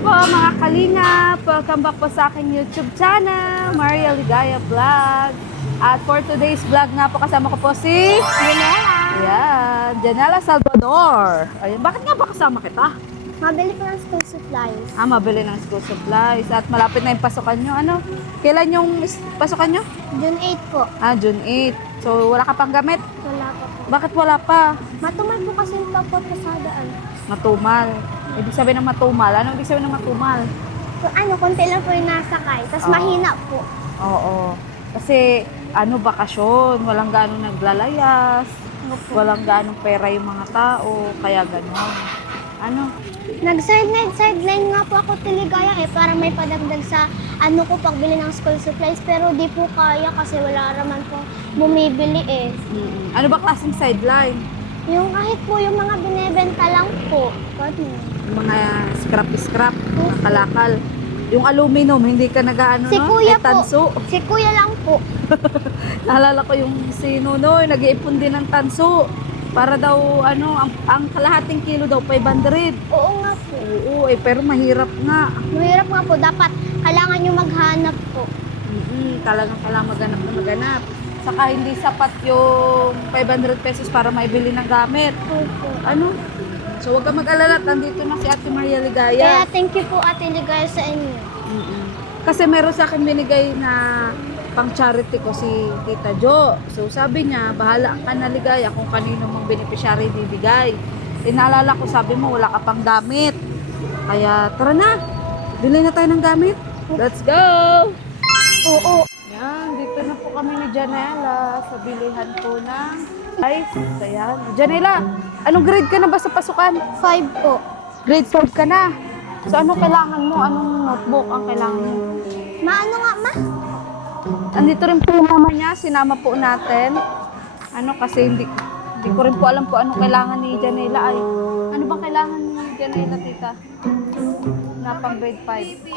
po mga kalingap! Welcome back po sa aking YouTube channel, Maria Ligaya Vlog. At for today's vlog nga po, kasama ko po si Janela. Ayan, Janela Salvador. Ayan, bakit nga ba kasama kita? Mabili ko ng school supplies. Mabili ng school supplies at malapit na yung pasukan nyo. Ano? Kailan yung pasukan nyo? June 8 po. June 8. So, wala ka pang gamit? Wala pa po. Bakit wala pa? Matumal po kasi yung tapos sa daan. Matumal. Ibig sabihin ng matumal. Ano ibig sabihin ng matumal? So, konti lang po yung nasakay. Tapos mahina po. Oo. Kasi, bakasyon. Walang ganong naglalayas. Walang ganong pera yung mga tao. Kaya ganon. Nag-sideline nga po ako Tiligaya para may padagdag sa pagbili ng school supplies. Pero di po kaya kasi wala raman po bumibili eh. Ano ba klaseng sideline? Yung kahit po yung mga binebenta lang po. Yung mga scrap-scrap, mga kalakal. Yung aluminum, hindi ka nag-ano, Si no? Kuya Eh, tanso. po. Si Kuya lang po. Naalala ko yung si Nunoy, nag-iipon din ng tanso. Para daw, ang kalahating kilo daw, 500. Oo nga po. Oo, pero mahirap nga. Mahirap nga po. Dapat kailangan nyo maghanap po. Talagang kailangan maghanap. Saka hindi sapat yung 500 pesos para maibili ng gamit. Opo. So, huwag ka mag-alala. Nandito na si Ate Maria Kaya Ligaya. thank you po Ate Ligaya sa inyo. Kasi meron sa akin binigay na pang charity ko si Tita Jo. So, sabi niya, bahala ka na Ligaya kung kanino mong beneficiary bibigay. Inaalala ko, sabi mo, wala ka pang gamit. Kaya, tara na. Bili na tayo ng gamit. Let's go! Oo. Yan, dito na po kami ni Janela sa bilihan po ng ice. Ayan. Janela, anong grade ka na ba sa pasukan? 5 po. Grade 5 ka na. So, anong kailangan mo? Anong notebook ang kailangan mo? Maano nga ma? Andito rin po yung mama niya. Sinama po natin. Kasi hindi ko rin po alam po anong kailangan ni Janela. Ano bang kailangan ni Janela, tita? Na pang grade 5.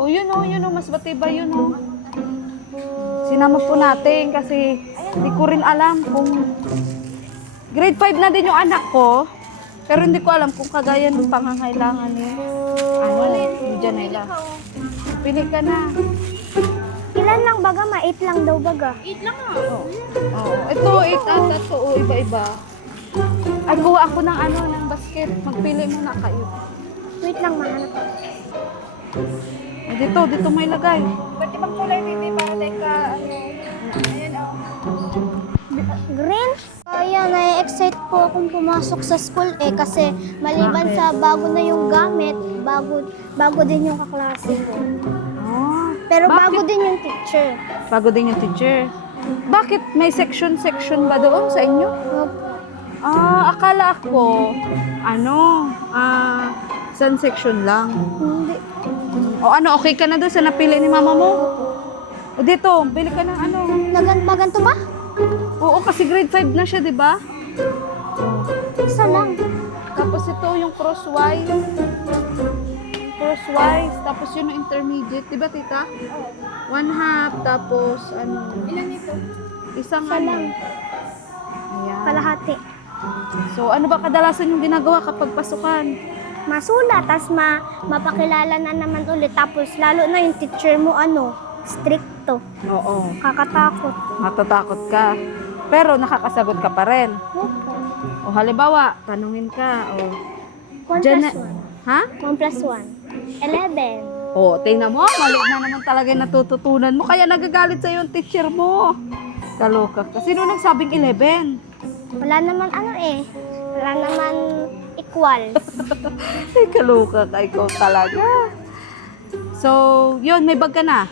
Yun o. Mas batibay yun o. Sinama po natin kasi hindi ko rin alam kung grade 5 na din yung anak ko. Pero hindi ko alam kung kagaya ng pangangailangan ni Janela. Pili ka na. Ilan lang baga ma? 8 lang daw baga. 8 lang nga. Oo. Ito, 8 ata to. Iba-iba. Kuha ako ng basket. Magpili muna kayo. Wait lang mahanap ko. Dito may lagay. Ba't ibang kulay baby para ayan green? Kaya na-excite po akong pumasok sa school kasi maliban Bakit? sa bago na yung gamit, bago din yung kaklase ko. Pero Bakit? bago din yung teacher. Bago din yung teacher. Bakit? May section ba doon sa inyo? Akala ko, isang section lang. Hindi. Okay ka na doon sa napili ni mama mo? Dito, bili ka ng Maganto ba? Oo, kasi grade 5 na siya, di ba? Isa lang. Tapos ito yung crosswise. Tapos yun yung intermediate. Di ba, tita? 1/2, tapos Ilan ito? isang Isa lang. Ayan. Kalahati. So, ano ba kadalasan yung ginagawa kapag pasukan? Masulat, tas mapakilala na naman ulit. Tapos lalo na yung teacher mo stricto. Oo. Kakatakot. Matatakot ka. Pero nakakasagot ka pa rin. Opo. O halimbawa, tanungin ka. 1 Diyan plus 1. Ha? 1 plus 1. 11. Tingnan mo, mali na naman talaga yung natututunan mo. Kaya nagagalit sa'yo yung teacher mo. Kaloka ka. Sino nagsabing 11? Wala naman Wala naman equal. Ay, kaloka ka. Ikaw talaga. So, yun, may bag ka na.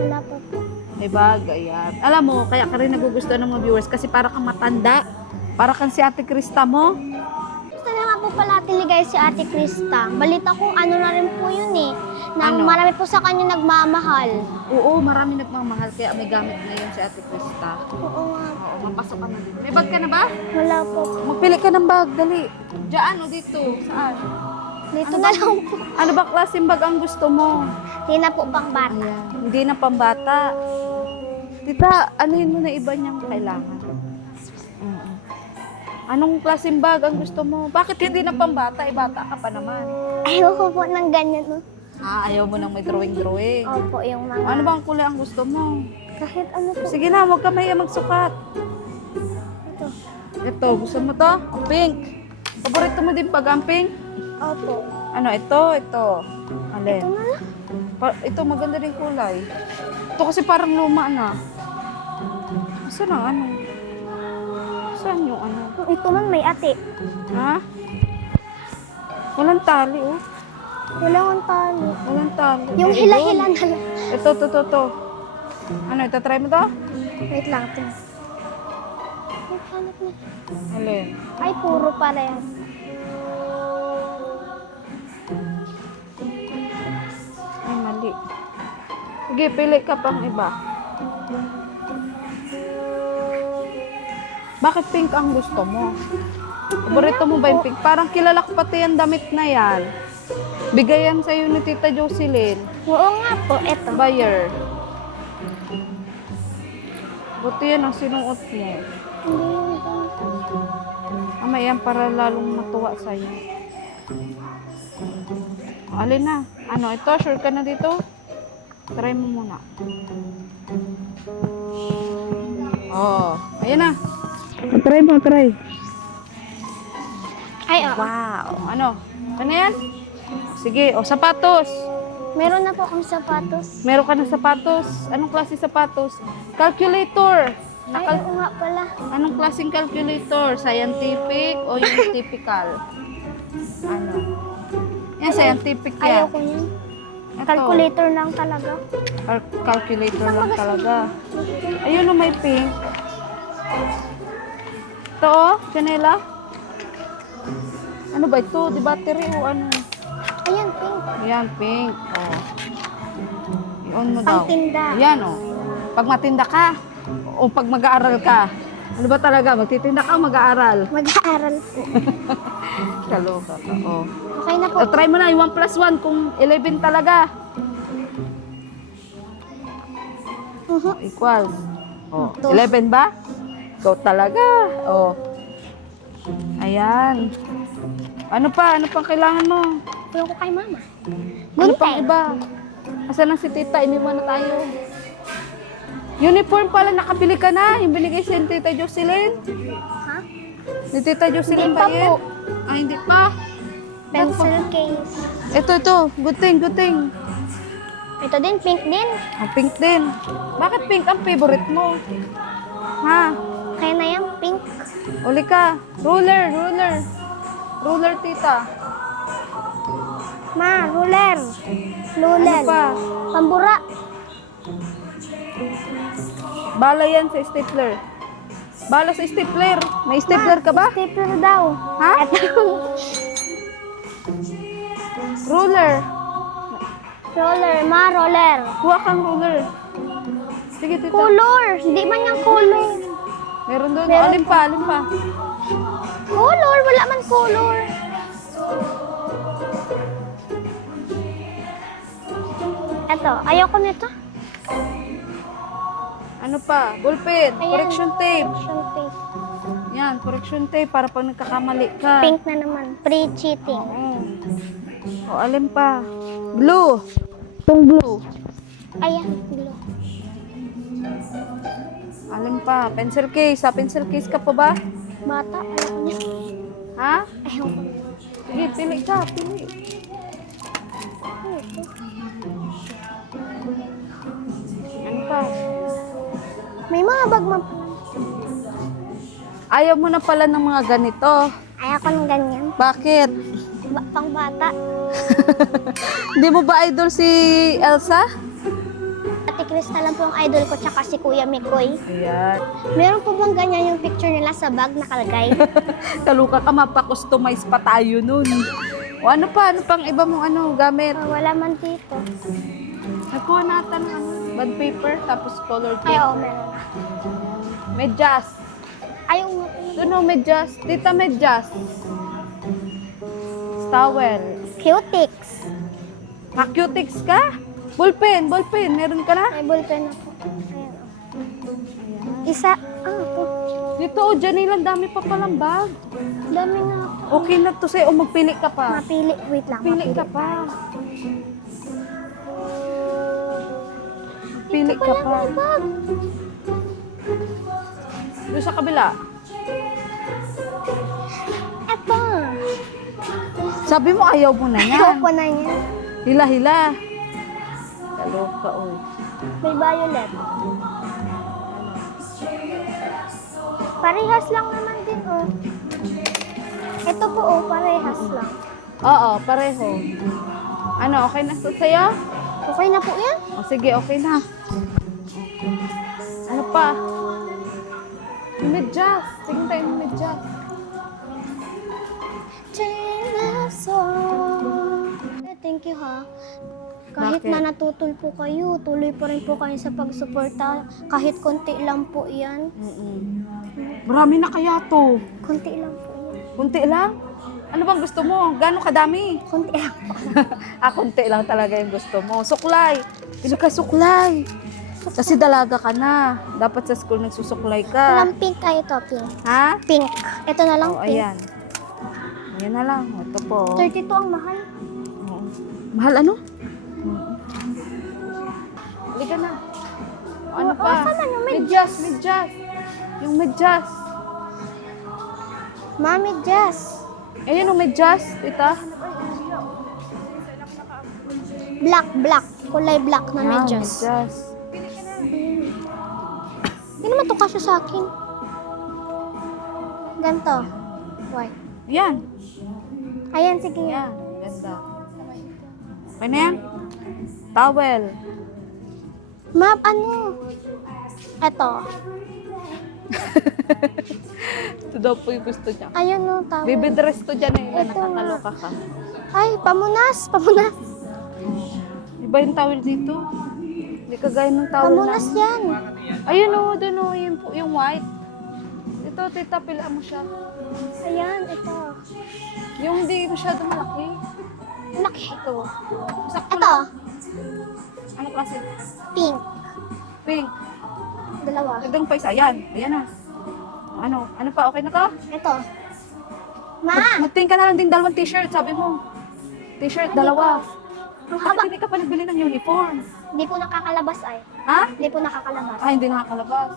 Wala pa po. May bag, ayan. Alam mo, kaya ka rin nagugustuhan ng mga viewers kasi para kang matanda. Para kang si Ate Krista mo. Gusto na nga po pala tiligay si Ate Krista. Balita ko na rin po yun na marami po sa kanya nagmamahal. Oo, marami nagmamahal kaya may gamit na yun si Ate Krista. Oo nga. Oo, mapasok ka na din. May bag ka na ba? Wala po. Magpili ka ng bag, dali. Diyan o dito? Saan? Dito na lang po. Ano ba klaseng bag ang gusto mo? Hindi na po pang bata. Ayan. Hindi na pambata. Tita, anuhin mo na iba niyang kailangan? Anong klaseng bag ang gusto mo? Bakit hindi na pambata? Bata ka pa naman. Ayoko po ng ganyan. No? Ayaw mo nang may drawing-drawing. Opo, yung mga... Ano bang kulay ang gusto mo? Kahit ano po. Sige na, huwag ka mahiya magsukat. Ito. Ito, gusto mo to? Ang pink. Paborito mo din pag ang pink? Opo. Ano, ito. Alin? Ito na lang. Ito, maganda rin kulay. Ito kasi parang luma na. Saan ang ano? Saan yung ano? Ito man may ate. Ha? Walang tali, oh. Wala akong tali. Walang tali. Yung Ayun. hila-hila na lang. Ito. Ano, itatry mo to? Wait lang. Ito. Wait, hanap na. Alin? Ay, puro pala yan. Ay, mali. Sige, pili ka pang iba. Bakit pink ang gusto mo? Paborito mo ba yung pink? Parang kilala ko pati yung damit na yan. Bigayan sa'yo ni Tita Jocelyn. Oo nga po, ito. Buyer. Buti yan ang sinuot mo. Hindi yung ito. Yan para lalong matuwa sa'yo. Alin na? Ano, ito? Sure ka na dito? Try mo muna. Ayan na. Try mo. Ay, oo. Wow. Ano? Ano yan? Sige. Sapatos. Meron na po akong sapatos. Meron ka ng sapatos. Anong klase sapatos? Calculator. Ay, oo nga pala. Anong klaseng calculator? Scientific o yung typical? Ano? Yan, scientific yan. Ayoko niyan. Ito. Calculator lang talaga. Calculator lang talaga. Ayun o, may pink. Ito o, Janela. Ano ba ito? Di battery o ano? Ayan, pink. Yan, pink. I-on mo daw. Pangtinda. Yan o. Pag matinda ka, o pag mag-aaral ka. Ano ba talaga? Magtitinda ka o mag-aaral? Mag-aaral po. Kaloka ka. O. Okay na po. Try mo na yung 1 plus 1 kung 11 talaga. Equals. O. 11 ba? Ikaw talaga. O. Ayan. Ano pa? Ano pang kailangan mo? Kuya ko kay mama. Ano pang Gunting. iba? Asan ang si tita? Iniwan na tayo. Uniform pala, nakabili ka na. Yung binigay si Tita Jocelyn. Ha? Ni Tita Jocelyn Hindi pa ba yan? po. Hindi pa. Pencil case. Ito. Good thing. Ito din, pink din. Ang pink din. Bakit pink ang favorite mo? Ha? Kaya na yan, pink. Uli ka. Ruler. Ruler, tita. Ma, ruler. Luler. Ano pa? Pambura. Bala yan sa stapler. Bala sa stapler. May stapler ka ba? Stapler daw. Ha? Ito. Ruler. Roller. Ma, roller. Kuha kang ruler. Sige, tita. Color. Hindi man yung color. Meron doon. Meron Alin pa? Color. Wala man color. Ito. Ayoko nito. Ano pa? Ballpen. Ayan. Correction tape. Correction tape. Yan, correction tape para pag nagkakamali ka. Pink na naman. Pre-cheating. O, alin pa? Blue. Itong blue. Ayan. Blue. Alin pa? Pencil case. Sa pencil case ka pa ba? Bata. Ayoko niya. Ha? Ayoko. Sige, pili ka. Pili. Ano pa? May mga bag ma... Ayaw mo na pala ng mga ganito. Ayoko ng ganyan. Bakit? Pang bata. Hindi mo ba idol si Elsa? Ate Crystal lang po ang idol ko, tsaka si Kuya Mikoy. Ayan. Meron po bang ganyan yung picture nila sa bag nakalagay? Kaluka ka, mapa-customize pa tayo nun. O ano pa? Ano pang iba mong gamit? Wala man dito. Nakuha natin ng bond paper, tapos color Ay, tape. oo, meron. Medyas. Ayaw mo. Doon o, medyas. Tita, medyas. Towel. Cutics. Cutics ka? Ballpen. Meron ka na? May ballpen ako. Ayan. Isa. Ah, ito. Ito, oh, Janela, ang dami pa palang bag. Dami na. Okay na to sa'yo. O, magpili ka pa. Mapili. Wait lang. Pili ka pa. Pili ka pa. Bag. Doon sa kabila. Eto. Sabi mo, ayaw mo na yan. Ayoko na yan. Hila-hila. Kaloka, oy. May violet. Parehas lang naman din, oh. Ito po, oh, parehas lang. Oo, pareho. Ano, okay na to sa'yo? Okay na po yan? O, sige, okay na. Ano pa? Yung medyas. Tingin tayo yung medyas. Thank you, ha. Kahit Bakit? na natutol po kayo, tuloy pa rin po kayo sa pagsuporta. Kahit konti lang po yan. Marami na kaya to. Konti lang po yan. Kunti lang? Ano bang gusto mo? Gano'ng kadami? Konti lang po. Kunti lang talaga yung gusto mo. Suklay! Pili ka suklay! Kasi dalaga ka na. Dapat sa school nagsusuklay ka. Walang pink kayo to, pink. Ha? Pink. Ito na lang, Oh, pink. ayan. Ayan na lang. Ito po. 32 ang mahal. Oo. Mahal ano? Halika na. O, ano Oo, pa? saan na yung Medyas, medyas. Yung medyas. Mami Jess. Ayan yung medyas, tita. Black. Kulay black na Yan, medyas. medyas. Hindi naman to kasya sa akin. Ganto. White. Yan. Ayan, sige. Yan. Ganda. Okay na yan? Towel. Ma'am, ano? Eto. Ito daw po yung gusto niya. Ayun no, tawag. Baby dress to dyan eh. Ito Nakakaloka ka. Ay, pamunas. Iba yung towel dito. Hindi kagaya ng towel Pamunas na. yan. Ayun o, doon o. Yung white. Ito, tita, pila mo siya. Ayan, ito. Yung hindi masyado malaki. Laki. Ito. Sakto Ito, lang. Ano klase? pink. Pink. Dalawa. Nagdang pa isa. Yan. Ayan na. Ano? Ano pa? Okay na to? Ito. Ma! Magtingin ka na lang din dalawang t-shirt, sabi mo. T-shirt, dalawa. Bakit hindi ka pa nagbili ng uniform? Hindi po nakakalabas ay. Ha? Hindi po nakakalabas. Hindi nakakalabas.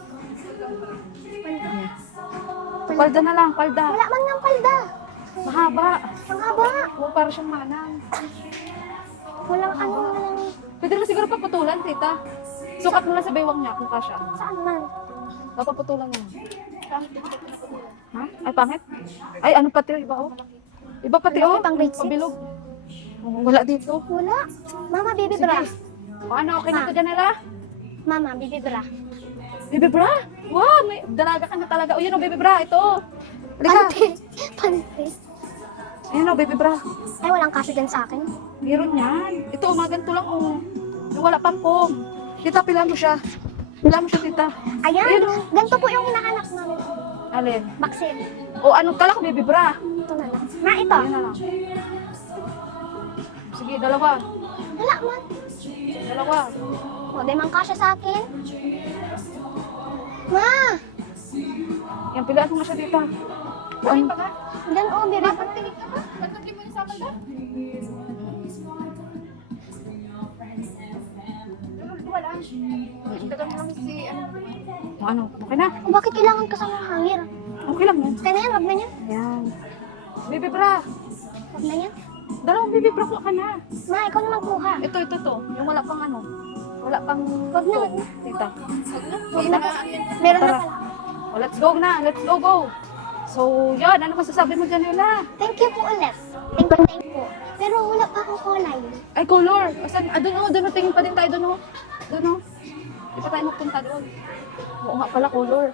Palda na lang, palda. Wala man ng palda. Mahaba. Ang haba. O, para siyang manang. Walang ano, walang... Pwede na siguro paputulan, tita. Sukat mo na sa baywang niya kung kasya. Saan man? Papaputulan niya. Ha? Ay, pangit? Ay, ano pati? Iba o? Iba pati o? Pang grade six? Pabilog. Wala dito. Wala. Mama, baby bra. O ano, okay na to dyan nila? Mama, baby bra. Baby bra? Wow, may dalaga ka na talaga. O, yun o, baby bra. Ito. Halika. Panty. Ayun o, baby bra. Ay, walang kasya dyan sa akin. Meron yan. Ito, mga ganito lang o. Yung wala pang pong. Tita, pila mo siya. Pila mo siya, tita. Ayan, Ayun, oh. ganito po yung hinahanap namin. Alin? Maxim. O, anong kala ko, baby bra? Ito na lang. Ma, ito. Ayun na lang. Sige, dalawa. Wala man. Dalawa. O, di man kasya sa akin. Ma! Yan, pilaan mo na siya, tita. O, ano? Diyan, oh, baby bra. O, ano? Okay na? O, bakit kailangan kasama ng hangir? Okay lang yan. Kaya na yan, wag na yan. Yan. Baby bra. Wag na yan. Dalawang baby bra ko ka na. Ma, ikaw na magkuha. Ito. Yung wala pang ano. Wala pang... Wag na, wag na. Tita. Wag na. Meron na Tara. pala. O, let's go na. Let's go. So, yan. Ano masasabi mo dyan, Yola? Thank you po ulit. Thank you. Pero wala pa akong kulay. Ay, color. Asan? Doon o. Doon o. Tingin pa din tayo doon o. Doon o. Di pa tayo magpunta doon. Oo nga pala, color.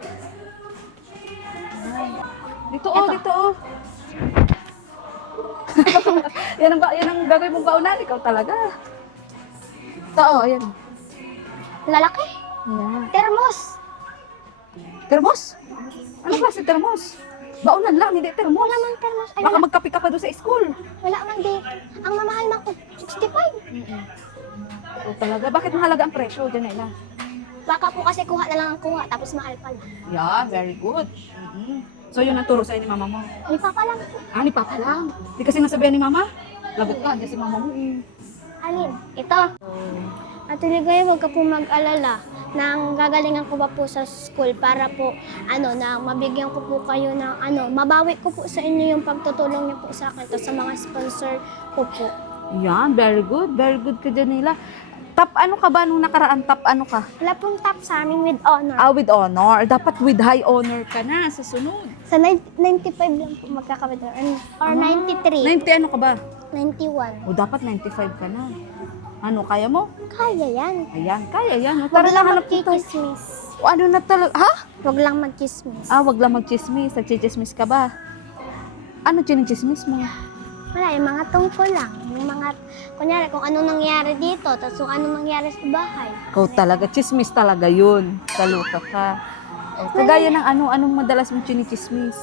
Ay. Dito o. Eto. Dito o. yan ang gagawin mong baunan. Ikaw talaga. Ito o. Ayan. Lalaki. Ayan. Termos. Termos? Ano klase termos? Baunan lang, hindi termos. Wala man termos. Ay, Baka wala, magkape ka pa doon sa school. wala man di. Ang mamahal man ko, 65. Ito talaga. Bakit mahalaga ang presyo, Janela? Baka po kasi kuha na lang ang kuha, tapos mahal pala. Yeah, very good. So, yun ang turo sa'yo ni mama mo. Ni Papa lang po. Ah, ni Papa lang. Di kasi nasabihan ni mama. Lagot ka, di si mama mo. Alin? Ito. Ate Ligaya, huwag ka po mag-alala. Nang gagalingan ko pa po sa school para po, na mabigyan ko po kayo ng, mabawi ko po sa inyo yung pagtutulong niyo po sa akin, to sa mga sponsor ko po. Yan, very good. Very good ka, Janela. Top ano ka ba nung nakaraan? Top ano ka? Wala pong top sa amin with honor. Ah, with honor. Dapat with high honor ka na sa sunod. Sa 95 lang po magkakabit. Or 93. 90 ano ka ba? 91. O, dapat 95 ka na. Ano, kaya mo? Kaya yan. Ayan, kaya yan. Huwag Tara lang na, hanap ko tayo. magkikismis. O, ano na talaga? Ha? Huwag lang magkismis. Ah, wag lang magchismis. Nagchichismis ka ba? Ano chinichismis mo? Wala, yung mga tungkol lang. Yung mga, kunyari, kung ano nangyari dito, tapos kung ano nangyari sa bahay. Ikaw talaga, chismis talaga yun. Kaluka ka. O, kagaya ng anong madalas mong chinichismis.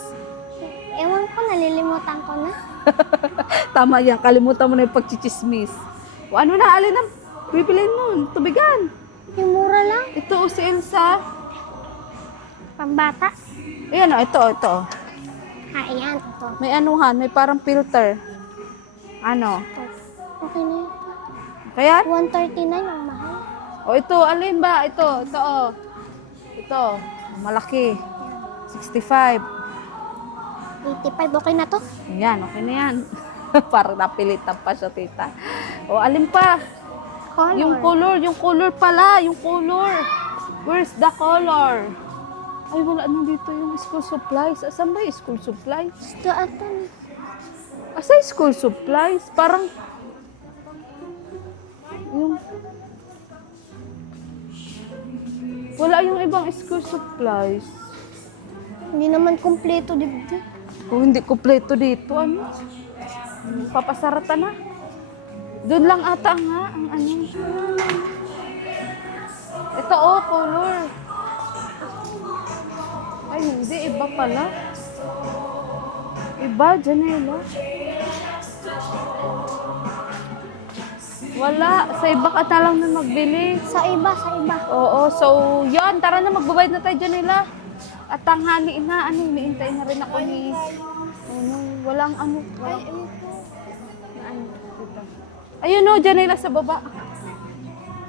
Ewan ko, nalilimutan ko na. Tama yan, kalimutan mo na yung pagchichismis. O ano na, alin ang bibilin nun? Tubigan. Yung mura lang. Ito o si Elsa. Pambata. Ayan o, ito. Ayan, ito. May anuhan, may parang filter. Ano? Okay na yun. Kaya? 139 ang mahal. O ito, alin ba? Ito o. Ito, malaki. 65. 85, okay na to? Yan, okay na yan. Parang napilitan pa siya, tita. O, alin pa? Color. Yung color pala, yung color. Where's the color? Ay, wala na dito yung school supplies. Asan ba yung school supplies? Gusto ato na. Asa yung school supplies? Parang, yung, wala yung ibang school supplies. Hindi naman kompleto dito. Kung hindi kumpleto dito, ano? Papasarata na. Doon lang ata nga, ang ano. Ito oh, color. Ay, hindi. Iba pala. Iba, Janela. Wala. Sa iba ka na lang na magbili. Sa iba. Oo, so, yan. Tara na, magbabayad na tayo, Janela. At tanghali na, iniintay na rin ako ni, walang ano. Ayun o, Janela sa baba.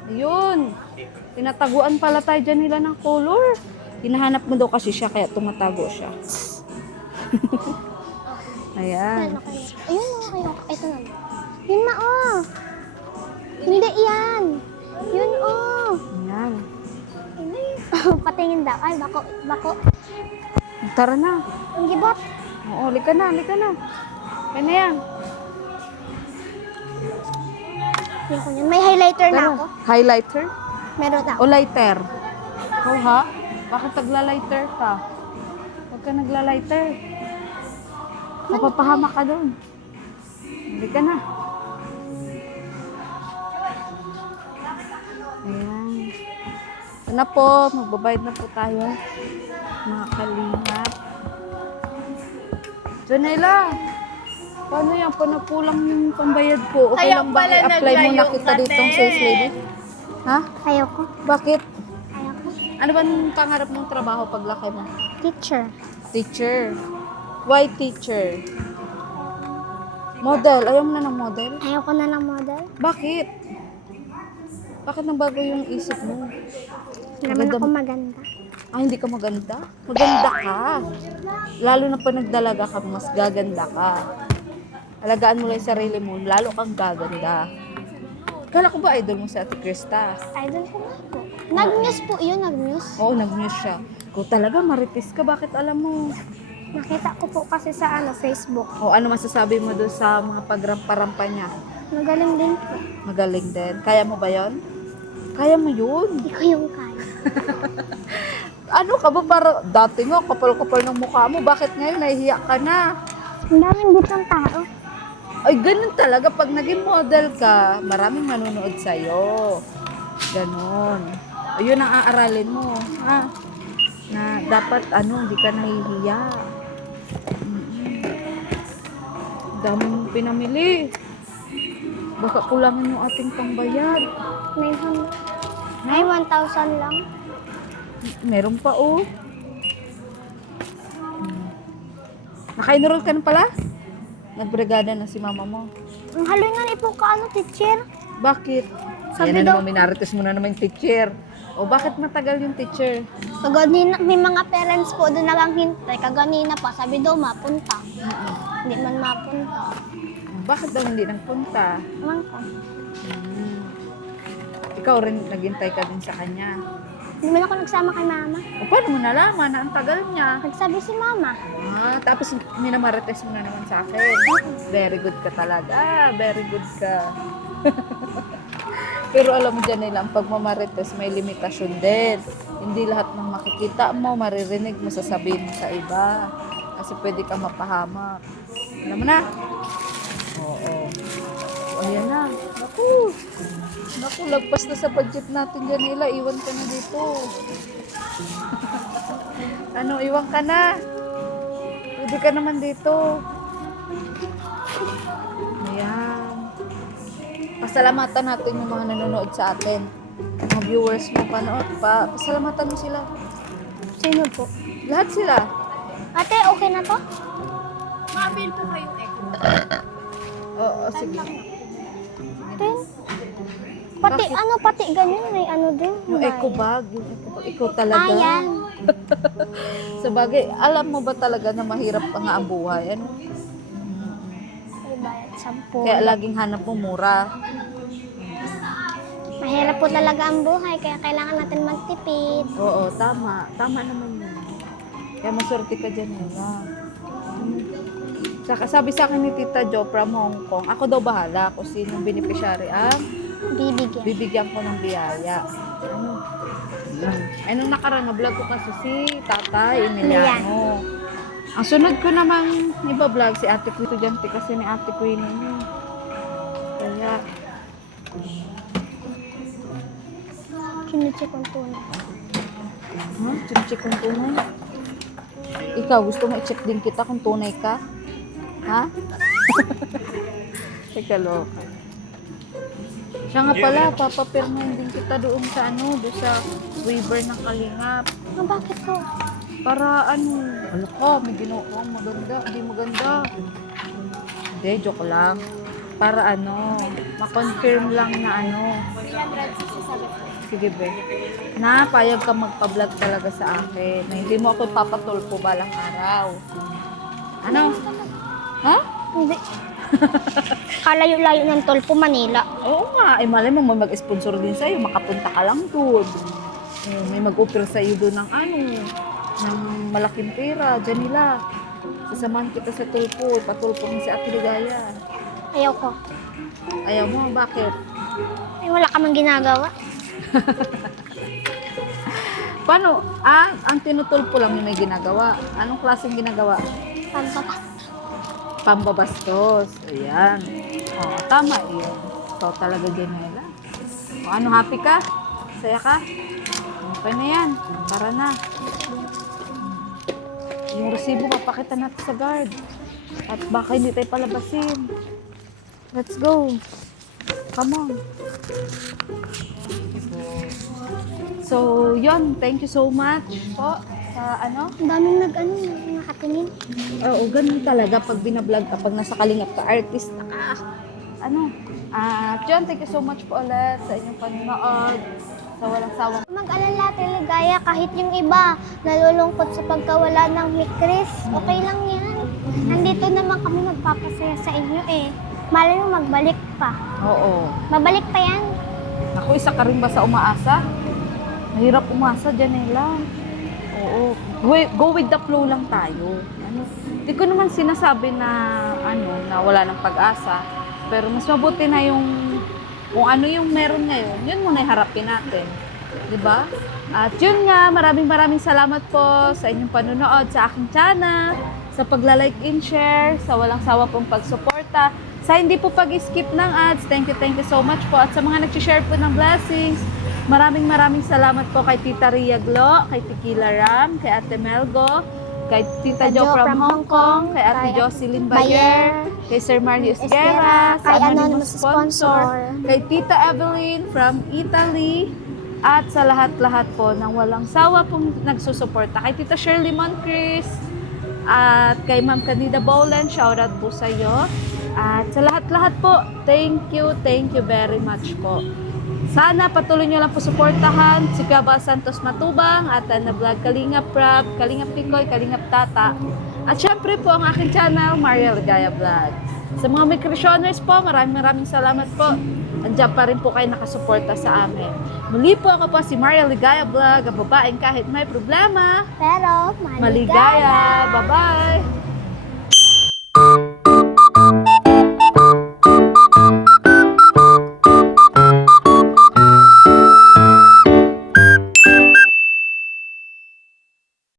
Ayun. Tinataguan pala tayo, Janela, ng color. Hinahanap mo daw kasi siya, kaya tumatago siya. Ayan. Okay. Ayun o, kayo. Ito na. Yun na o. Hindi yan. Yun o. Ayan. Patingin daw. Ay, bako. Tara na. Ang gibot. Oo, lika na. Kaya na yan. Yan ko yan. May highlighter na Tara. ako. Highlighter? Meron na ako. O lighter? Ikaw ha? Bakit nagla-lighter ka? Huwag ka nagla-lighter. Mapapahamak ka doon. Hindi ka na. Ayan. Ito na po. Magbabayad na po tayo. Mga kalingap. Janela! Paano yan? Panagkulang yung pambayad ko. Okay Kaya lang ba pala i-apply mo na naglayo kita ka, ditong te. sales lady? Ha? Ayoko. Bakit? Ayoko. Ano ba ang pangarap mong trabaho paglaki mo? Teacher. Teacher. Why teacher? Model. Ayaw mo na ng model? Ayoko na ng model. Bakit? Bakit nang bago yung isip mo? Hindi naman Maganda- ako maganda. Ah, hindi ka maganda? Maganda ka. Lalo na pag nagdalaga ka, mas gaganda ka. Alagaan mo lang yung sarili mo, lalo kang gaganda. Kala ko ba idol mo si Ate Krista? Idol ko nga po. Nag-news po yun, nag-news. Oo, nag-news siya. Ikaw talaga, marites ka. Bakit alam mo? Nakita ko po kasi sa Facebook. O ano masasabi mo doon sa mga pagrampa-rampa niya? Magaling din po. Magaling din. Kaya mo ba yon? Kaya mo yun? Hindi ko yung kaya. Ano ka ba para dati nga kapal-kapal ng mukha mo? Bakit ngayon nahihiya ka na? Ang daming ditong tao. Ay, ganun talaga. Pag naging model ka, maraming manonood sa'yo. Ganon. Ayun ang aaralin mo. Ha? Na dapat, hindi ka nahihiya. Dami mong pinamili. Baka kulangin yung ating pambayad. 900. Ay, 1,000 lang. Meron pa, oh. Naka-enroll ka na pala? Nagbrigada na si mama mo. Ang haloy nga ni po ka, ano, teacher. Bakit? Sabi Yan na daw- naman, minarites mo na naman yung teacher. O bakit matagal yung teacher? Kaganina, may mga parents po doon naghihintay. Kaganina pa, sabi daw mapunta. Hindi man mapunta. Bakit daw hindi nagpunta? Ewan ko. Ikaw rin naghintay ka din sa kanya. Hindi man ako nagsama kay mama. O paano mo nalaman na ang tagal niya? Nagsabi si mama. Tapos minamarites mo na naman sa akin. Very good ka talaga. Very good ka. Pero alam mo dyan nila, ang pagmamarites may limitasyon din. Hindi lahat ng makikita mo, maririnig mo, sasabihin mo sa iba. Kasi pwede ka mapahamak. Alam mo na? Oo. O, ayan na. Naku. Naku, lagpas na sa budget natin dyan nila. Iwan ka na dito. Ano, iwan ka na. Pwede ka naman dito. Ayan. Pasalamatan natin yung mga nanonood sa atin. Mga viewers mo, pasalamatan mo sila. Sino po? Lahat sila. Ate, okay na to? Ma-avail po kayong echo. Oo, sige. Ten? Pati, Bakit? pati ganyan, may ano din. Yung eco bag, ikaw talaga. Ayan. Sa bagay, alam mo ba talaga na mahirap pa nga ang buhay? Ano? Ay, bayad 10. Kaya laging hanap mo mura. Mahirap po talaga ang buhay, kaya kailangan natin magtipid. Oo, tama. Tama naman yun. Kaya maswerte ka dyan, Ella. Saka sabi sa akin ni Tita Jo from Hong Kong, ako daw bahala kung sinong beneficiary ang Bibigyan. bibigyan ko ng biyaya. Ay, nung nakarang vlog ko kasi si Tatay Emiliano. Ang sunod ko namang iba-vlog si Ate Queen. Estudyante kasi ni Ate Queen. Kaya, Kinichi kong tunay. check kung tunay. Ikaw, gusto mo i-check din kita kung tunay ka? Ha? Teka, loka. Siya nga pala, papapirmahin din kita doon sa doon sa waiver ng Kalingap. Bakit ko? Para ano ko, may ginawa ko, maganda, hindi maganda. Hindi, joke lang. Para ma-confirm lang na sige be, na payag ka magpa-vlog talaga sa akin, na hindi mo ako papatulpo balang araw. Ano? Ha? Hindi. Kalayo-layo ng Tolpo, Manila. Oo nga, malay mo may mag-sponsor din sa'yo, makapunta ka lang doon. May mag-offer sa'yo doon ng ng malaking pera, dyan nila. Sasamahan kita sa tulpo, patulpo mo si Ate Ligaya. Ayaw ko. Ayaw mo, bakit? Ay, wala ka mang ginagawa. Paano? Ang tinutulpo lang yung may ginagawa. Anong klaseng ginagawa? Pagpapas. Pambabastos. Ayan. Tama yun. Ikaw talaga, Janela. Happy ka? Saya ka? Okay na yan. Tara na. Yung resibo, papakita natin sa guard. At baka hindi tayo palabasin. Let's go. Come on. So, yun. Thank you so much po sa Ang daming nakatingin. Oo, ganun talaga pag binablog ka, pag nasa Kalingap ka, artist ka. Yun, thank you so much po ulit sa inyong panonood. Sa walang sawang Mag-alala, Teligaya, kahit yung iba nalulungkot sa pagkawala ng ni Chris, okay lang yan. Nandito naman kami magpapasaya sa inyo eh. Malay mo magbalik pa. Oo. Babalik pa yan. Ako, isa ka rin ba sa umaasa? Mahirap umasa, Janela. Oo. Go with the flow lang tayo. Hindi ko naman sinasabi na, na wala ng pag-asa. Pero mas mabuti na kung ano yung meron ngayon, yun muna harapin natin. 'Di ba? At yun nga, maraming salamat po sa inyong panonood sa aking channel, sa pagla-like and share, sa walang sawa pong pagsuporta, sa hindi po pag-skip ng ads. Thank you so much po. At sa mga nag-share po ng blessings, maraming salamat po kay Tita Ria Glo, kay Tequila Ram, kay Ate Melgo, kay Tita Jo from Hong Kong, kay Ate Jocelyn Bayer, kay Sir Marius Guerra, kay sa Anonymous Sponsor, kay Tita Evelyn from Italy, at sa lahat-lahat po ng walang sawa pong nagsusuporta. Kay Tita Shirley Moncrief, At kay Ma'am Canida Bowlen, shoutout po sa iyo. At sa lahat-lahat po, thank you very much po. Sana patuloy nyo lang po suportahan si Kuya Bal Santos Matubang at na vlog Kalingap Prab, Kalingap Pikoy, Kalingap Tata. At syempre po ang aking channel, Maria Ligaya Vlog. Sa mga microshoners po, maraming salamat po. Andiyan pa rin po kayo nakasuporta sa amin. Muli po ako po si Maria Ligaya Vlog, ang babaeng kahit may problema, Pero, maligaya. Bye-bye!